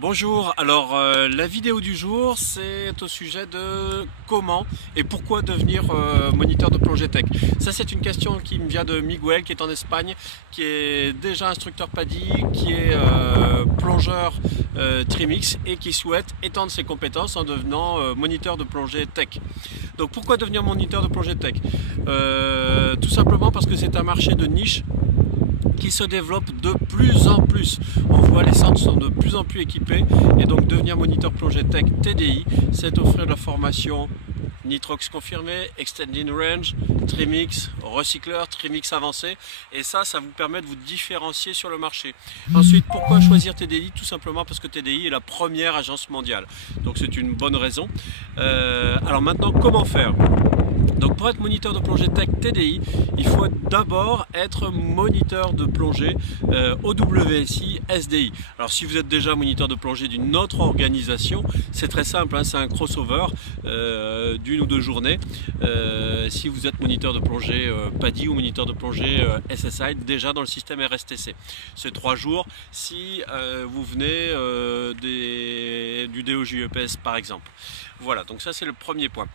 Bonjour, alors la vidéo du jour c'est au sujet de comment et pourquoi devenir moniteur de plongée tech. Ça c'est une question qui me vient de Miguel qui est en Espagne, qui est déjà instructeur PADI, qui est plongeur Trimix et qui souhaite étendre ses compétences en devenant moniteur de plongée tech. Donc pourquoi devenir moniteur de plongée tech? Tout simplement parce que c'est un marché de niche qui se développe de plus en plus. On voit les centres sont de plus en plus équipés et donc devenir moniteur plongée tech TDI, c'est offrir de la formation Nitrox confirmé, Extending Range, Trimix, recycleur, Trimix avancé, et ça vous permet de vous différencier sur le marché. Ensuite, pourquoi choisir TDI? Tout simplement parce que TDI est la première agence mondiale, donc c'est une bonne raison. Alors maintenant, comment faire? Donc pour être moniteur de plongée tech TDI, il faut d'abord être moniteur de plongée OWSI SDI. Alors si vous êtes déjà moniteur de plongée d'une autre organisation, c'est très simple, hein, c'est un crossover d'une ou deux journées. Si vous êtes moniteur de plongée PADI ou moniteur de plongée SSI, déjà dans le système RSTC. C'est 3 jours si vous venez du DOJEPS par exemple. Voilà, donc ça c'est le premier point.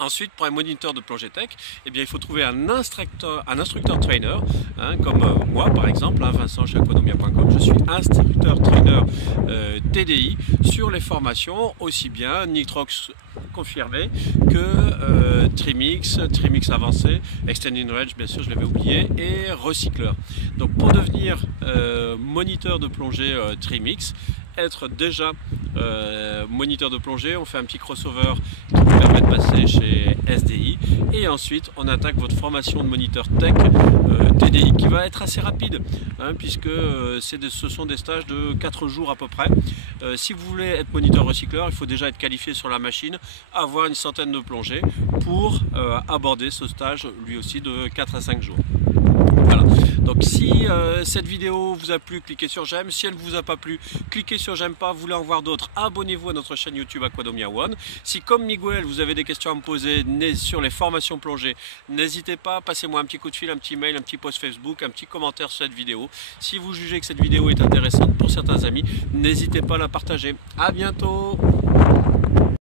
Ensuite, pour un moniteur de plongée tech, eh bien, il faut trouver un instructeur trainer, hein, comme moi par exemple, hein, Vincent chez aquadomia.com, je suis instructeur trainer TDI sur les formations, aussi bien Nitrox confirmé que Trimix, Trimix avancé, Extending Range, bien sûr je l'avais oublié, et recycleur. Donc pour devenir moniteur de plongée Trimix, être déjà moniteur de plongée, on fait un petit crossover qui vous permet de passer chez SDI et ensuite on attaque votre formation de moniteur tech TDI qui va être assez rapide, hein, puisque ce sont des stages de 4 jours à peu près. Si vous voulez être moniteur recycleur, il faut déjà être qualifié sur la machine, avoir une centaine de plongées pour aborder ce stage lui aussi de 4 à 5 jours. Voilà. Donc si cette vidéo vous a plu, cliquez sur j'aime. Si elle ne vous a pas plu, cliquez sur j'aime pas. Vous voulez en voir d'autres, abonnez-vous à notre chaîne YouTube Aquadomia One. Si comme Miguel vous avez des questions à me poser sur les formations plongées, n'hésitez pas, passez-moi un petit coup de fil, un petit mail, un petit post Facebook, un petit commentaire sur cette vidéo. Si vous jugez que cette vidéo est intéressante pour certains amis, n'hésitez pas à la partager. À bientôt.